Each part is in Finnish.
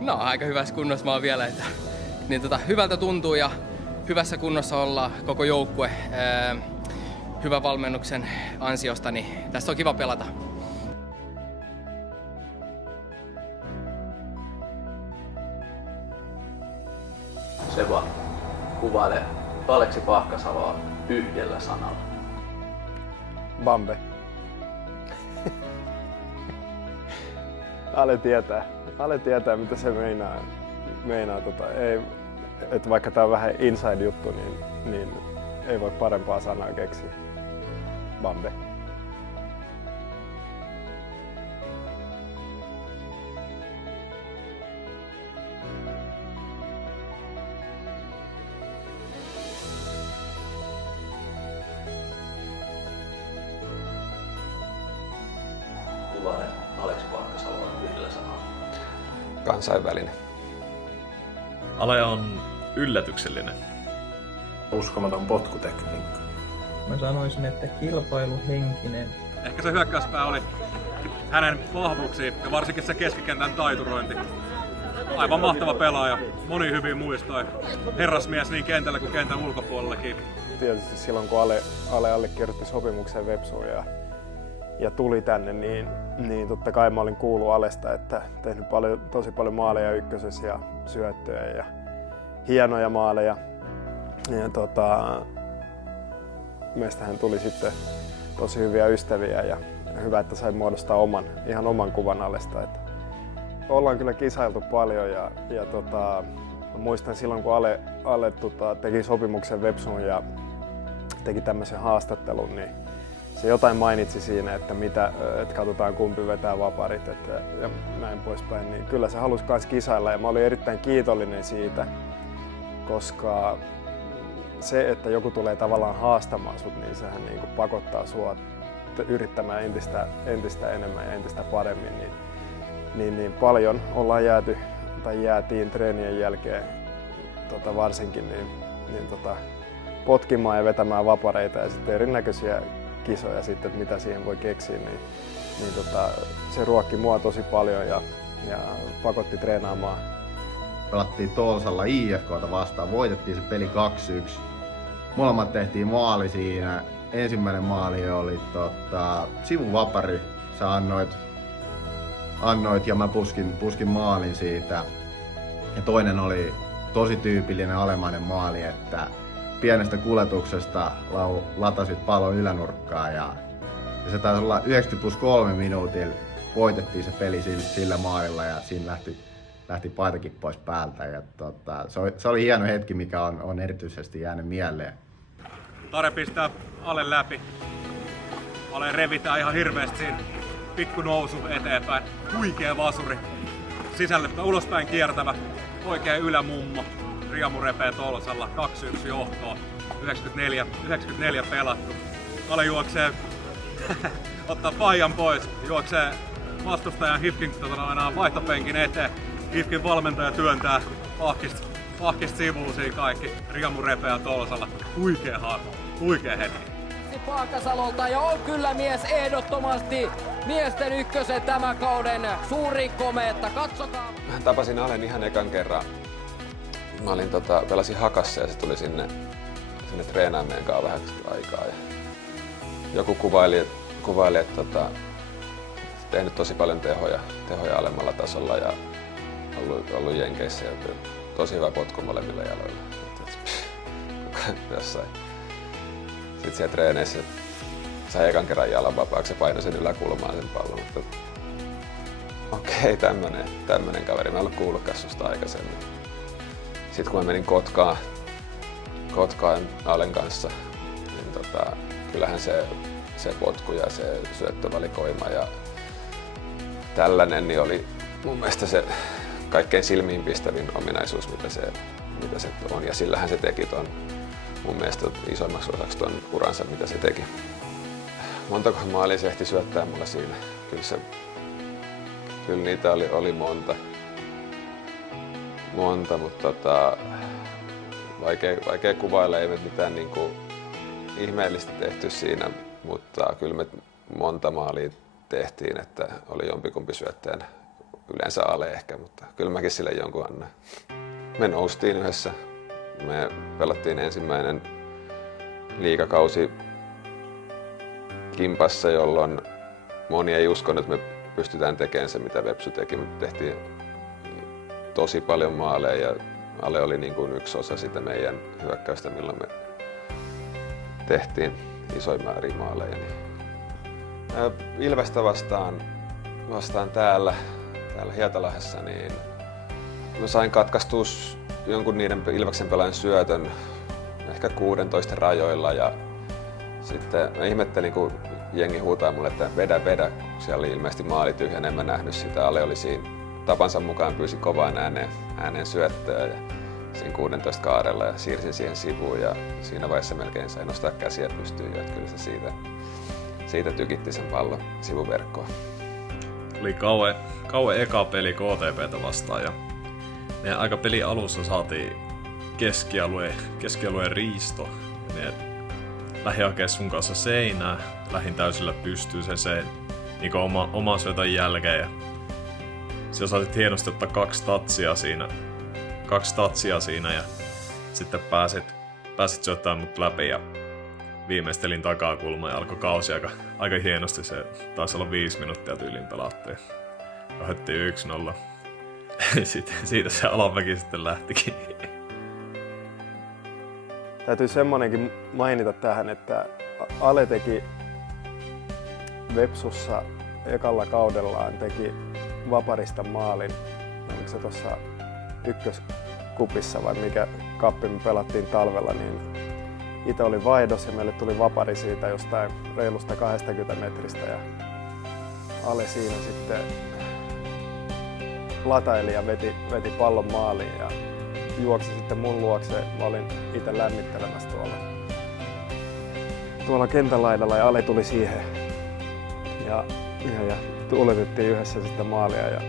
No, aika hyvässä kunnossa mä oon vielä, että niin hyvältä tuntuu ja hyvässä kunnossa ollaan koko joukkue. Hyvän valmennuksen ansiosta, niin tässä on kiva pelata. Seba, kuvaile Aleksi Pahkasaloa yhdellä sanalla. Bambe. Ale tietää mitä se meinaa ei, että vaikka tää on vähän inside juttu, niin ei voi parempaa sanaa keksiä. Bambe. Kuvaile Aleksi Pahkasaloa yhdellä sanalla. Kansainvälinen. Ale on yllätyksellinen. Uskomaton potkutekniikka. Mä sanoisin, että kilpailuhenkinen. Ehkä se hyökkäyspää oli hänen vahvuuksiin ja varsinkin se keskikentän taiturointi. Aivan mahtava pelaaja, moni hyviä muistoja. Herrasmies niin kentällä kuin kentän ulkopuolellakin. Tietysti silloin kun Ale allekirjoitti sopimuksen Vepsuun ja tuli tänne, niin totta kai mä olin kuullut Alesta, että tehnyt tosi paljon maaleja ykkösessä ja syöttöjä ja hienoja maaleja. Ja meistähän tuli sitten tosi hyviä ystäviä ja hyvä, että sai muodostaa ihan oman kuvan Alesta. Että ollaan kyllä kisailtu paljon ja muistan silloin kun Ale teki sopimuksen Vepsuun ja teki tämmöisen haastattelun, niin se jotain mainitsi siinä, että katsotaan kumpi vetää vaparit ja näin poispäin. Niin kyllä se halusi myös kisailla ja mä olin erittäin kiitollinen siitä, koska se, että joku tulee tavallaan haastamaan sut, niin sehän niin kuin pakottaa sua yrittämään entistä enemmän ja entistä paremmin. Niin paljon ollaan jäätiin treenien jälkeen varsinkin potkimaan ja vetämään vapareita ja sitten erinäköisiä kisoja sitten, että mitä siihen voi keksiä, se ruokki mua tosi paljon ja pakotti treenaamaan. Pelattiin Toolsalla IFK:ta vastaan, voitettiin se peli 2-1. Molemmat tehtiin maali siinä. Ensimmäinen maali oli sivuvapari. Sä annoit ja mä puskin maalin siitä. Ja toinen oli tosi tyypillinen alemainen maali, että pienestä kuljetuksesta latasit pallon ylänurkkaan ja se taisi olla 90+3 minuutilla. Voitettiin se peli sillä maalilla ja siinä lähti paitakin pois päältä. Ja se oli hieno hetki, mikä on erityisesti jäänyt mieleen. Tare pistää Ale läpi. Ale revitään ihan hirveästi siinä. Pikku nousu eteenpäin. Huikea vasuri. Sisälle ulospäin kiertävä. Oikea ylämummo. Riamu repee Tolsalla. 2-1 johtoa. 94 pelattu. Ale juoksee, ottaa paijan pois. Juoksee vastustajan Hifkin vaihtopenkin eteen. Hifkin valmentaja työntää pahkista sivuun siinä kaikki. Riamu repeää Tolsalla. Huikea hetki. Pahkasalolta ja on kyllä mies ehdottomasti miesten ykkösen tämän kauden suurin kometta. Katsokaa. Mä tapasin Alen ihan ekan kerran. Mä olin pelasin Hakassa ja se tuli sinne treenaamaan meidän kanssa vähän aikaa. Ja joku kuvaili että tehnyt tosi paljon tehoja alemmalla tasolla ja ollut Jenkeissä ja tosi hyvä potku molemmilla jaloilla. Jossain. Sitten siellä treeneissä sai ekan kerran jalan vapaaksi ja painoi sen yläkulmaan sen pallon. Okei, tämmönen kaveri. Mä en ollut kuullutkaan susta aikaisemmin. Sitten kun mä menin Kotkaan Alen kanssa, niin kyllähän se potku ja se syöttövalikoima ja tällainen niin oli mun mielestä se kaikkein silmiinpistävin ominaisuus, mitä se on. Ja sillähän se teki ton mun mielestä isoimmaksi osaksi ton uransa, mitä se teki. Montako maalia se ehti syöttää mulla siinä? Kyllä niitä oli monta, mutta vaikea kuvailla, ei mitään niinku ihmeellistä tehty siinä, mutta kyllä me monta maalia tehtiin, että oli jompikumpi syöttäjän yleensä Ale ehkä, mutta kyllä mäkin sille jonkun annan. Me noustiin yhdessä. Me pelattiin ensimmäinen liigakausi kimpassa, jolloin moni ei uskonut, että me pystytään tekemään se, mitä Vepsu teki. Me tehtiin tosi paljon maaleja ja Ale oli niin kuin yksi osa sitä meidän hyökkäystä, milloin me tehtiin isoja määriä maaleja. Ilvestä vastaan täällä Hietalahdessa, niin mä sain katkaistua jonkun niiden Ilveksen pelaajan syötön ehkä 16 rajoilla ja sitten mä ihmettelin, kun jengi huutaa mulle, että vedä, kun siellä oli ilmeisesti maali tyhjänä, en mä nähnyt sitä. Ale oli siinä tapansa mukaan, pyysi kovaan ääneen syöttöä ja siinä 16 kaarella ja siirsin siihen sivuun ja siinä vaiheessa melkein sai nostaa käsiä pystyyn jo, että kyllä se siitä tykitti sen pallon sivuverkkoon. Oli kauan eka peli KTP:tä vastaan ja meidän aika pelin alussa saatiin keskialueen riisto. Ja lähdin hakea sun kanssa seinää, lähdin täysillä pystyyn sen niin oman syötön jälkeen. Ja siellä saatit hienosti ottaa 2 tatsia siinä ja sitten pääsit syöttämään mut läpi ja viimeistelin takakulma ja alkoi kausi aika hienosti. Se taisi olla 5 minuuttia tyyliin pelattiin. Lähdettiin 1-0. Siitä se alamäki sitten lähtikin. Täytyy semmonenkin mainita tähän, että Ale teki Vepsussa ekalla kaudellaan teki vaparista maalin. Onko se tuossa ykköskupissa vai mikä kappi me pelattiin talvella, niin itse oli vaihdos ja meille tuli vapari siitä jostain reilusta 20 metristä ja Ale siinä sitten lataili ja veti pallon maaliin ja juoksi sitten mun luokse. Mä olin itse lämmittelemässä tuolla kentän laidalla ja Ale tuli siihen ja tuuletettiin yhdessä sitä maalia ja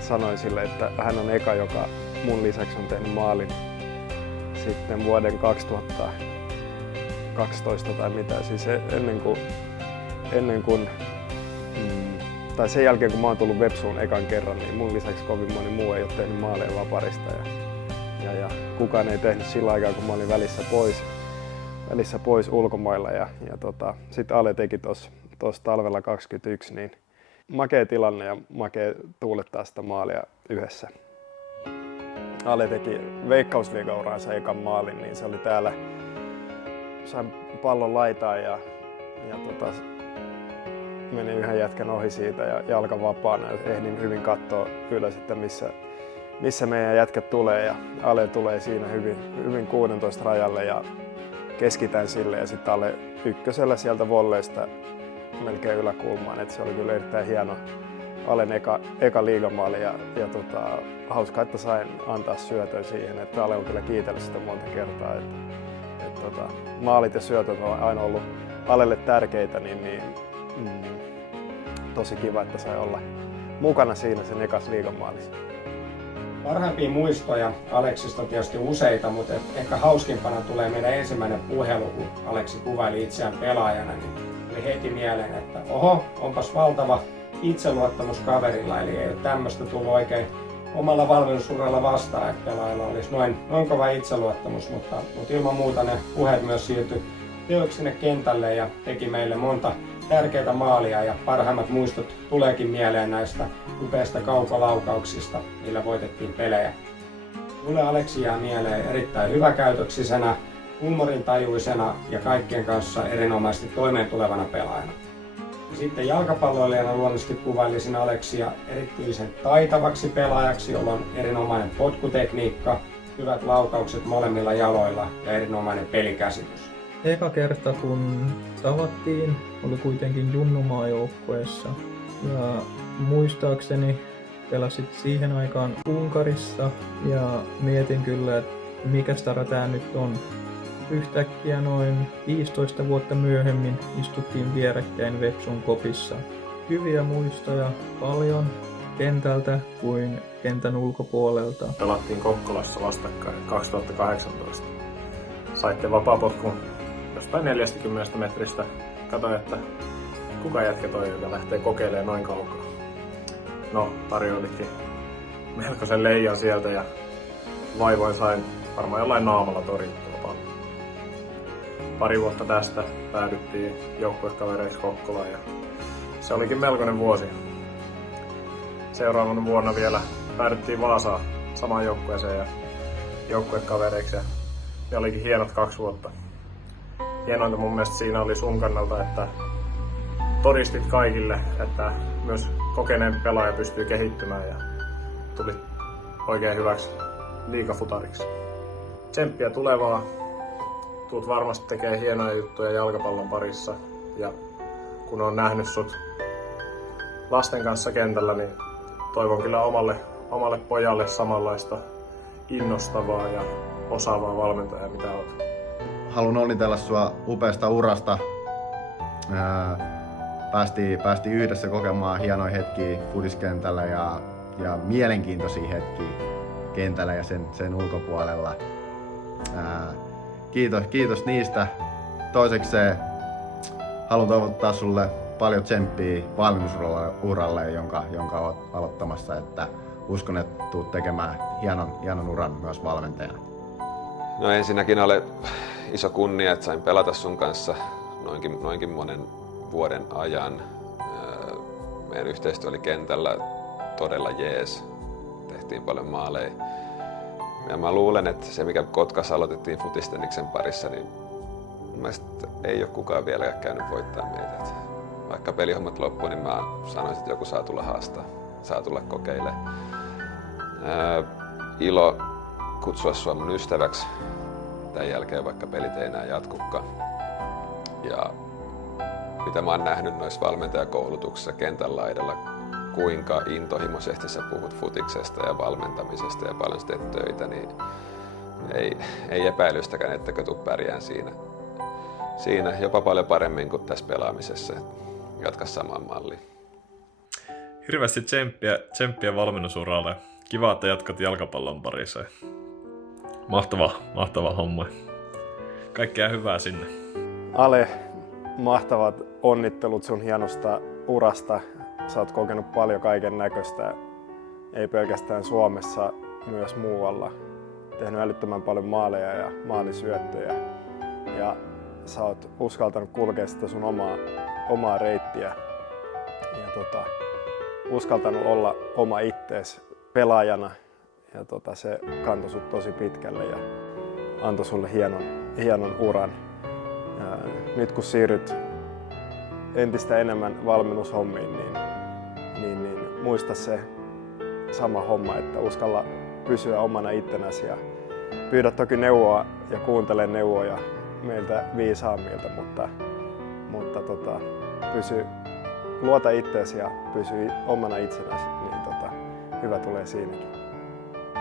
sanoin sille, että hän on eka, joka mun lisäksi on tehnyt maalin sitten vuoden 2012 tai mitä, siis ennen kuin tai sen jälkeen kun mä oon tullut Vepsuun ekan kerran, niin mun lisäksi kovin moni muu ei ole tehnyt maaleja vaparista ja kukaan ei tehnyt sillä aikaa, kun mä olin välissä pois ulkomailla ja sitten Ale teki tuossa talvella 21, niin makea tilanne ja makea tuulettaa sitä maalia yhdessä. Ale teki Veikkausliigauraansa ekan maalin, niin se oli täällä, sain pallon laitaan ja menin yhden jätkän ohi siitä ja jalka vapaana ja ehdin hyvin katsoa ylös, että missä meidän jätkät tulee ja Ale tulee siinä hyvin 16 rajalle ja keskitän sille ja sitten Ale ykkösellä sieltä volleista melkein yläkulmaan, että se oli kyllä erittäin hieno Alen eka liigamaali ja hauskaa, että sain antaa syötön siihen, että Ale on kyllä kiitellyt sitä monta kertaa, että maalit ja syötöt on aina ollut Alelle tärkeitä, niin tosi kiva, että sai olla mukana siinä sen ekas liigamaalissa. Parhaimpia muistoja Aleksista on tietysti useita, mutta ehkä hauskimpana tulee meidän ensimmäinen puhelu, kun Aleksi kuvaili itseään pelaajana, niin tuli heti mieleen, että oho, onpas valtava itseluottamus kaverilla, eli ei ole tämmöistä tullut oikein omalla valmennusuralla vastaan, että pelaajalla olisi noin kova itseluottamus, mutta ilman muuta ne puheet myös siirtyi teoiksi sinne kentälle ja teki meille monta tärkeää maalia ja parhaimmat muistot tuleekin mieleen näistä upeista kaukolaukauksista, millä voitettiin pelejä. Mulle Aleksi jää mieleen erittäin hyväkäytöksisenä, huumorintajuisena ja kaikkien kanssa erinomaisesti toimeentulevana pelaajana. Ja sitten jalkapalloilijana luonnollisesti kuvailisin Aleksia erityisen taitavaksi pelaajaksi, jolla on erinomainen potkutekniikka, hyvät laukaukset molemmilla jaloilla ja erinomainen pelikäsitys. Eka kerta kun tavattiin, oli kuitenkin Junnu-maajoukkueessa ja muistaakseni pelasit siihen aikaan Unkarissa ja mietin kyllä, että mikä stara tää nyt on. Yhtäkkiä noin 15 vuotta myöhemmin istuttiin vierekkäin Vepsun kopissa. Hyviä muistoja paljon kentältä kuin kentän ulkopuolelta. Pelattiin Kokkolassa vastakkain 2018. Saitte vapaapotkun jostain 40 metristä. Katsoin, että kuka jätkä toi, joka lähtee kokeilemaan noin kaukaa. no tarjoilikin melkoisen leijan sieltä ja vaivoin sain varmaan jollain naamalla torjuttua paljon. Pari vuotta tästä päädyttiin joukkuekavereiksi Kokkolaan ja se olikin melkoinen vuosi. Seuraavana vuonna vielä päädyttiin Vaasaan samaan joukkueeseen ja joukkuekavereiksi ja ne olikin hienot 2 vuotta. Hienointa mun mielestä siinä oli sun kannalta, että todistit kaikille, että myös kokeneen pelaaja pystyy kehittymään ja tuli oikein hyväksi liigafutariksi. Tsemppiä tulevaa. Tuut varmasti tekee hienoja juttuja jalkapallon parissa ja kun on nähnyt sut lasten kanssa kentällä, niin toivon kyllä omalle pojalle samanlaista innostavaa ja osaavaa valmentajaa, mitä oot. Haluan onnitella sua upeasta urasta. Päästiin yhdessä kokemaan hienoja hetkiä futiskentällä ja mielenkiintoisia hetkiä kentällä ja sen ulkopuolella. Kiitos niistä. Toiseksi haluan toivottaa sulle paljon tsemppiä valmennusuralle, jonka olet aloittamassa. Että uskon, että tulet tekemään hienon uran myös valmentajana. No ensinnäkin oli iso kunnia, että sain pelata sun kanssa noinkin monen vuoden ajan. Meidän yhteistyö oli kentällä todella jees. Tehtiin paljon maaleja. Ja mä luulen, että se mikä Kotkassa aloitettiin futistenniksen parissa, niin mun mielestä ei ole kukaan vielä käynyt voittaa meitä. Et vaikka pelihommat loppu, niin mä sanoisin, että joku saa tulla haastaa, saa tulla kokeilemaan. Ilo kutsua sua mun ystäväksi tämän jälkeen, vaikka pelit ei enää jatkukaan. Ja mitä mä oon nähnyt noissa valmentajakoulutuksissa kentän laidalla, kuinka intohimoisesti sä puhut futiksesta ja valmentamisesta ja paljon teet töitä, niin ei epäilystäkään, ettäkö tuu pärjään siinä jopa paljon paremmin kuin tässä pelaamisessa. Jatka samaan malliin. Hirveästi tsemppiä valmennusuralle. Kiva, että jatkat jalkapallon parissa. Mahtava homma. Kaikkea hyvää sinne. Ale, mahtavat onnittelut sun hienosta urasta. Sä oot kokenut paljon kaiken näköistä, ei pelkästään Suomessa, myös muualla. Tehnyt älyttömän paljon maaleja ja maalisyöttöjä. Ja sä oot uskaltanut kulkea sitä sun omaa reittiä. Ja uskaltanut olla oma ittees pelaajana. Ja se kantoi sut tosi pitkälle ja antoi sulle hienon uran. Ja nyt kun siirryt entistä enemmän valmennushommiin, niin muista se sama homma, että uskalla pysyä omana ittenäsi ja pyydä toki neuvoa ja kuuntele neuvoja meiltä viisaammilta, mutta luota itseesi ja pysy omana itsenäsi, niin hyvä tulee siinäkin.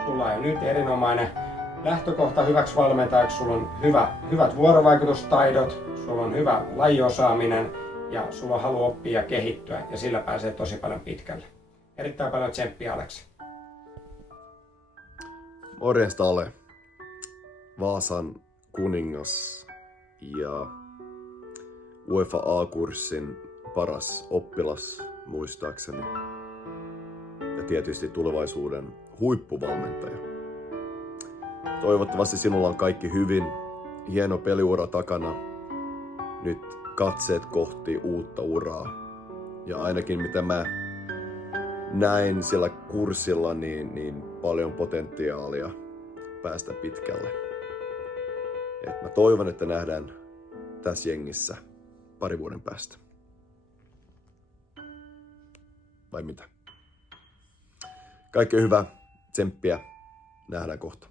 Sulla on nyt erinomainen lähtökohta hyväksi valmentajaksi, sulla on hyvät vuorovaikutustaidot, sulla on hyvä lajiosaaminen ja sulla on halu oppia ja kehittyä ja sillä pääsee tosi paljon pitkälle. Erittäin paljon tsemppiä, Aleksi. Morjesta, Ale. Vaasan kuningas ja UEFA A-kurssin paras oppilas muistaakseni. Ja tietysti tulevaisuuden huippuvalmentaja. Toivottavasti sinulla on kaikki hyvin. Hieno peliura takana. Nyt katseet kohti uutta uraa. Ja ainakin mitä mä näin sillä kurssilla, niin paljon potentiaalia päästä pitkälle. Et mä toivon, että nähdään tässä jengissä 2 vuoden päästä. Vai mitä? Kaikkea hyvää, tsemppiä, nähdään kohta.